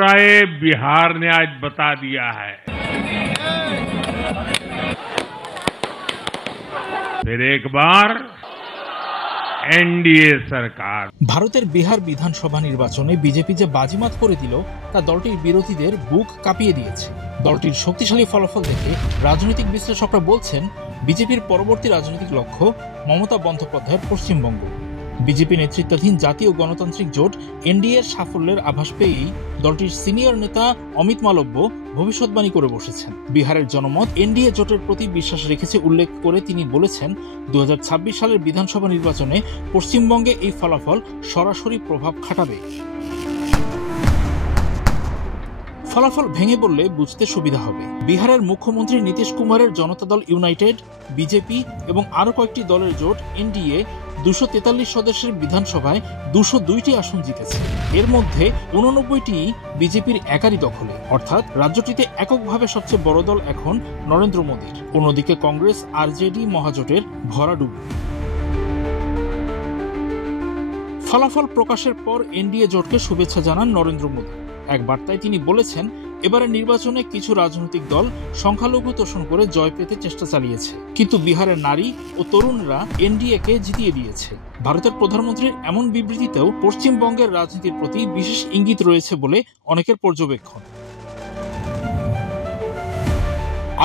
राय बिहार ने आज बता दिया है। फिर एक बार एनडीए सरकार। ভারতের বিহার বিধানসভা নির্বাচনে বিজেপি যে বাজিমাত করে দিল তা দলটির বিরোধীদের বুক কাঁপিয়ে দিয়েছে। দলটির শক্তিশালী ফলাফল দেখে রাজনৈতিক বিশ্লেষকরা বলছেন বিজেপির পরবর্তী রাজনৈতিক লক্ষ্য মমতা বন্দ্যোপাধ্যায়ের পশ্চিমবঙ্গ। বিজেপি নেতৃত্বাধীন জাতীয় গণতান্ত্রিক জোট এনডিএর সাফল্যের আভাস পেয়েই দলটির সিনিয়র নেতা অমিত মালব্য ভবিষ্যৎবাণী করে বসেছেন। বিহারের জনমত এনডিএ জোটের প্রতি বিশ্বাস রেখেছে উল্লেখ করে তিনি বলেছেন 2026 সালের বিধানসভা নির্বাচনে পশ্চিমবঙ্গে এই ফলাফল সরাসরি প্রভাব খাটাবে। ফলাফল ভেঙে বললে বুঝতে সুবিধা হবে। বিহারের মুখ্যমন্ত্রী নীতিশ কুমারের জনতা দল ইউনাইটেড, বিজেপি এবং আরো কয়েকটি দলের জোট এনডিএ 243 সদস্যের বিধানসভায় 202টি আসন জিতেছে। এর মধ্যে 89টি বিজেপির একারই দখলে, অর্থাৎ রাজ্যটিতে এককভাবে সবচেয়ে বড় দল এখন নরেন্দ্র মোদীর। অন্যদিকে কংগ্রেস আরজেডি মহাজোটের ভরাডুবি। ফলাফল প্রকাশের পর এনডিএ জোটকে শুভেচ্ছা জানান নরেন্দ্র মোদী। এক বার্তায় তিনি বলেছেন এবারের নির্বাচনে কিছু রাজনৈতিক দল সংখ্যালঘু তোষণ করে জয় পেতে চেষ্টা চালিয়েছে, কিন্তু বিহারের নারী ও তরুণরা এনডিএ কে জিতিয়ে দিয়েছে। ভারতের প্রধানমন্ত্রীর এমন বিবৃতিতেও পশ্চিমবঙ্গের রাজনীতির প্রতি বিশেষ ইঙ্গিত রয়েছে বলে অনেকের পর্যবেক্ষণ।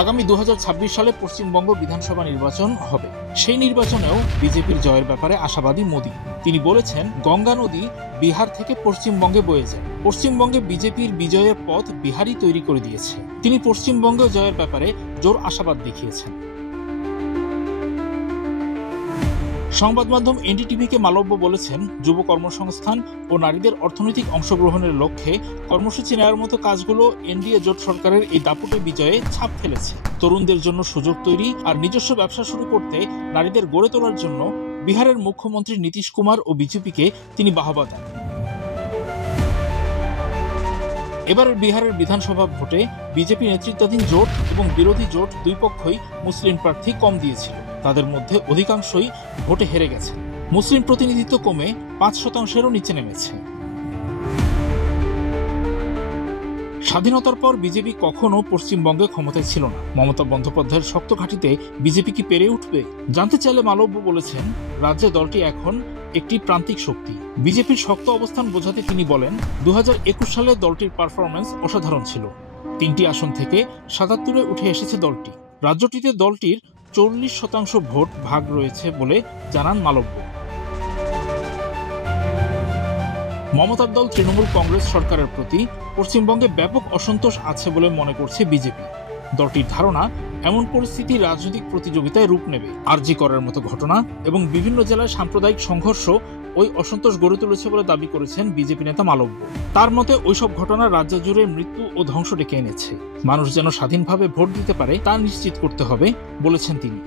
আগামী 2026 সালে পশ্চিমবঙ্গ বিধানসভা নির্বাচন হবে। সেই নির্বাচনেও বিজেপির জয়ের ব্যাপারে আশাবাদী মোদী। তিনি বলেছেন গঙ্গা নদী বিহার থেকে পশ্চিমবঙ্গে বয়ে যায়। পশ্চিমবঙ্গে বিজেপির বিজয়ের পথ বিহারই তৈরি করে দিয়েছে। তিনি পশ্চিমবঙ্গে জয়ের ব্যাপারে জোর আশাবাদ দেখিয়েছেন। সংবাদ মাধ্যম এনডিটিভিকে মালব্য বলেছেন যুব কর্মসংস্থান ও নারীদের অর্থনৈতিক অংশগ্রহণের লক্ষ্যে কর্মসূচি নেওয়ার মতো কাজগুলো এনডিএ জোট সরকারের এই দাপুটে বিজয়ে ছাপ ফেলেছে। তরুণদের জন্য সুযোগ তৈরি আর নিজস্ব ব্যবসা শুরু করতে নারীদের গড়ে তোলার জন্য বিহারের মুখ্যমন্ত্রী নীতিশ কুমার ও বিজেপিকে তিনি বাহবা দেন। এবারের বিহারের বিধানসভা ভোটে বিজেপি নেতৃত্বাধীন জোট এবং বিরোধী জোট দুই পক্ষই মুসলিম প্রার্থী কম দিয়েছিল। তাদের মধ্যে অধিকাংশই ভোটে হেরে গেছে। মুসলিম প্রতিনিধিত্ব কমে 5%-এরও নিচে নেমেছে। স্বাধীনতার পর বিজেপি কখনো পশ্চিমবঙ্গে ক্ষমতায় ছিল না। মমতা বন্দ্যোপাধ্যায়ের শক্ত ঘাঁটিতে বিজেপি কি পেরে উঠবে? জানতে চাইলে মালব্য বলেছেন রাজ্যে দলটি এখন একটি প্রান্তিক শক্তি। বিজেপির শক্ত অবস্থান বোঝাতে তিনি বলেন 2021 সালে দলটির পারফরমেন্স অসাধারণ ছিল। 3টি আসন থেকে 77-এ উঠে এসেছে দলটি। রাজ্যটিতে দলটির 40% ভোট ভাগ রয়েছে বলে জানান মালব্য। মমতার দল তৃণমূল কংগ্রেস সরকারের প্রতি পশ্চিমবঙ্গে ব্যাপক অসন্তোষ আছে বলে মনে করছে বিজেপি। দলটির ধারণা এমন পরিস্থিতি রাজনৈতিক প্রতিযোগিতায় রূপ নেবে। আরজি করের মতো ঘটনা এবং বিভিন্ন জেলায় সাম্প্রদায়িক সংঘর্ষ ওই অসন্তোষ গড়ে তুলেছে বলে দাবি করেছেন বিজেপি নেতা মালব্য। তার মতে ওইসব ঘটনা রাজ্য জুড়ে মৃত্যু ও ধ্বংস ডেকে এনেছে। মানুষ যেন স্বাধীনভাবে ভোট দিতে পারে তা নিশ্চিত করতে হবে বলেছেন তিনি।